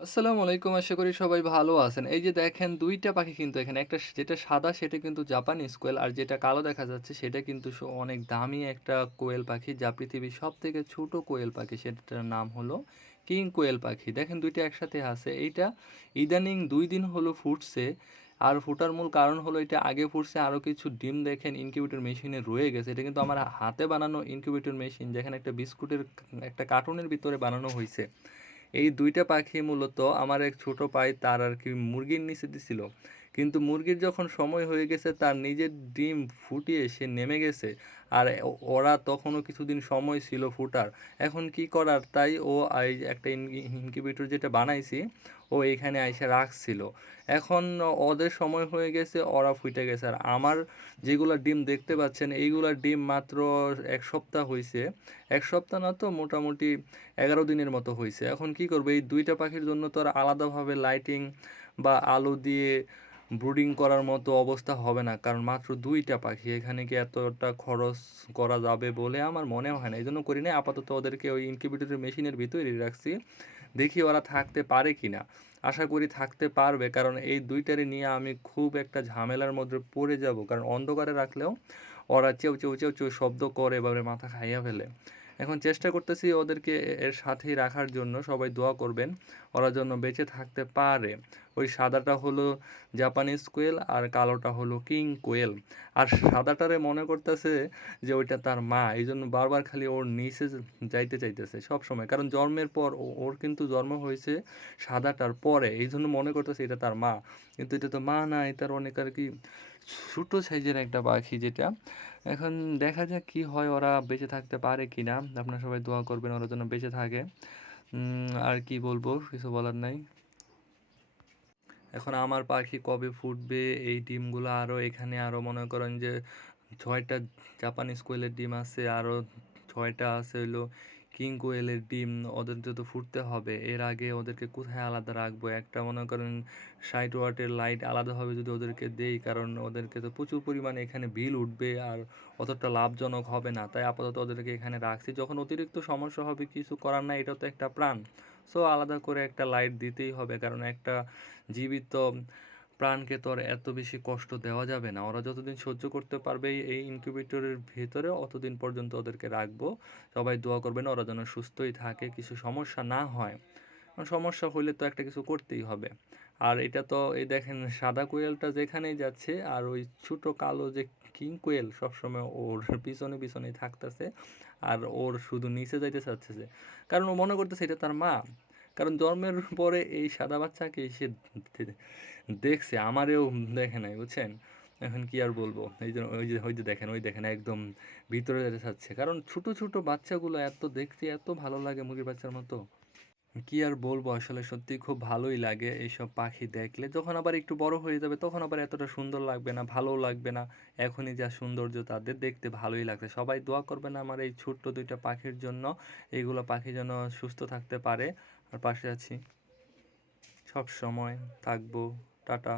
আসসালামু আলাইকুম। আশা করি সবাই ভালো আছেন। এই যে দেখেন ২ টা পাখি কিন্তু এখানে একটা যেটা সাদা সেটা কিন্তু জাপানিজ কোয়েল আর যেটা কালো দেখা যাচ্ছে সেটা কিন্তু অনেক দামি একটা কোয়েল পাখি যা পৃথিবীর সবথেকে ছোট কোয়েল পাখি সেটার নাম হলো কিং কোয়েল পাখি। দেখেন ২ টা একসাথে আছে। এইটা ইদানিং ২ দিন হলো ফুটছে। আর ফোটার মূল কারণ হলো এটা আগে ফুটছে আরও কিছু ডিম দেখেন ইনকিউবেটর মেশিনে রয়ে গেছে। এটা কিন্তু আমার হাতে বানানো ইনকিউবেটর মেশিন যেখানে একটা বিস্কুটের একটা কার্টুনের ভিতরে বানানো হইছে। এই ২ টা পাখি মূলত আমার এক ছোট ভাই তার আরকি মুরগির নিচে দিছিল। কিন্তু মুরগির যখন সময় হয়ে গেছে তার নিজের ডিম ফুটিয়ে সে নেমে গেছে। আর ওরা তখনও কিছুদিন সময় ছিল ফুটার। এখন কি করার তাই ও এই একটা ইনকিউবেটর যেটা বানাইছি ও এখানে আইসা রাখছিল। এখন ওদের সময় হয়ে গেছে ওরা ফুইটে গেছে। আর আমার যেগুলা ডিম দেখতে পাচ্ছেন এইগুলা ডিম মাত্র ১ সপ্তাহ হইছে। ১ সপ্তাহ না তো মোটামুটি ১১ দিনের মতো হইছে। এখন কি করব এই ২ টা পাখির জন্য তো আর আলাদাভাবে লাইটিং বা আলো দিয়ে ব্রুডিং করার মতো অবস্থা হবে না। কারণ মাত্র ২ টা পাখি। এখানে কি এতটা খরচ করা যাবে বলে আমার মনে হয় না। এজন্য করি নাই। আপাতত ওদেরকে ওই ইনকিউবেটরের মেশিনের ভিতরেই রাখছি। দেখি ওরা থাকতে পারে কিনা। আশা করি থাকতে পারবে। কারণ এই ২ টারে নিয়ে আমি খুব একটা ঝামেলার মধ্যে পড়ে যাব। কারণ অন্ধকারে রাখলেও ওরা চেউ, চেউ, চেউ, চেউ শব্দ করে এভাবে মাথা খাইয়া ফেলে। এখন চেষ্টা করতেছি ওদেরকে এর সাথেই রাখার জন্য। সবাই দোয়া করবেন। ওরা যেন বেঁচে থাকতে পারে। ওই সাদাটা হলো জাপানিজ কোয়েল আর কালোটা হলো কিং কোয়েল। আর সাদাটারে মনে করতেছে যে ওইটা তার মা। এইজন্য বারবার খালি ওর নিচে যাইতে চাইতেছে সবসময়। কারণ জন্মের পর ওর কিন্তু জন্ম হয়েছে সাদাটার পরে। এইজন্য মনে করতেছে এটা তার মা। কিন্তু এটা তো মা না, এটার অনেক আরকি ছোট সাইজের একটা পাখি যেটা। এখন দেখা যাক কি হয় ওরা বেঁচে থাকতে পারে কিনা। আপনারা সবাই দোয়া করবেন ওরা যেন বেঁচে থাকে। আর কি বলবো? কিছু বলার নাই। এখন আমার পাখি কবে ফুটবে এই ডিমগুলো আরও এখানে আরও মনে করেন যে ৬টা জাপানিজ কোয়েলের ডিম আছে, আরও ৬টা আছে হইলো কিং কোয়েলের ডিম। ওদের তো ফুটতে হবে। এর আগে ওদেরকে কোথায় আলাদা রাখবো? একটা মনে করেন ৬০ ওয়াটের লাইট আলাদাভাবে যদি ওদেরকে দেই, কারণ ওদেরকে তো প্রচুর পরিমাণে এখানে বিল উঠবে আর অতটা লাভজনক হবে না। তাই আপাতত ওদেরকে এখানে রাখছি। যখন অতিরিক্ত সমস্যা হবে কিছু করার নাই, এটা তো একটা প্রাণ। সো আলাদা করে একটা লাইট দিতেই হবে, কারণ একটা জীবিত প্রাণকে তো আর এত বেশি কষ্ট দেওয়া যাবে না। ওরা যতদিন সহ্য করতে পারবে এই ইনকিউবেটরের ভেতরে অতদিন পর্যন্ত ওদেরকে রাখবো। সবাই দোয়া করবেন ওরা যেন সুস্থই থাকে, কিছু সমস্যা না হয়। কারণ সমস্যা হইলে তো একটা কিছু করতেই হবে। আর এটা তো এই দেখেন সাদা কোয়েলটা যেখানেই যাচ্ছে আর ওই ছোট কালো যে কিং কোয়েল সবসময় ওর পিছনে পিছনেই থাকতেছে। আর ওর শুধু নিচে যাইতে চাচ্ছে যে, কারণ ও মনে করতেছে এটা তার মা। কারণ জন্মের পরে এই সাদা বাচ্চাকে সে দেখছে, আমারেও দেখে নাই বুঝছেন। এখন কি আর বলবো, এই যে ওই যে দেখেন ওই দেখেন একদম ভিতরে যেতে চাচ্ছে, কারণ ছোট ছোট বাচ্চাগুলো এত দেখতে এত ভালো লাগে মুরগির বাচ্চার মতো। কি আর বলবো, আসলে সত্যিই খুব ভালোই লাগে এইসব পাখি দেখলে। যখন আবার একটু বড় হয়ে যাবে তখন আবার এতটা সুন্দর লাগবে না, ভালোও লাগবে না। এখনই যা সৌন্দর্য তাদের দেখতে ভালোই লাগছে। সবাই দোয়া করবেন আমার এই ছোট্ট ২ টা পাখির জন্য। এইগুলো পাখি যেন সুস্থ থাকতে পারে। আর পাশে আছি, সবসময় থাকবো। টাটা।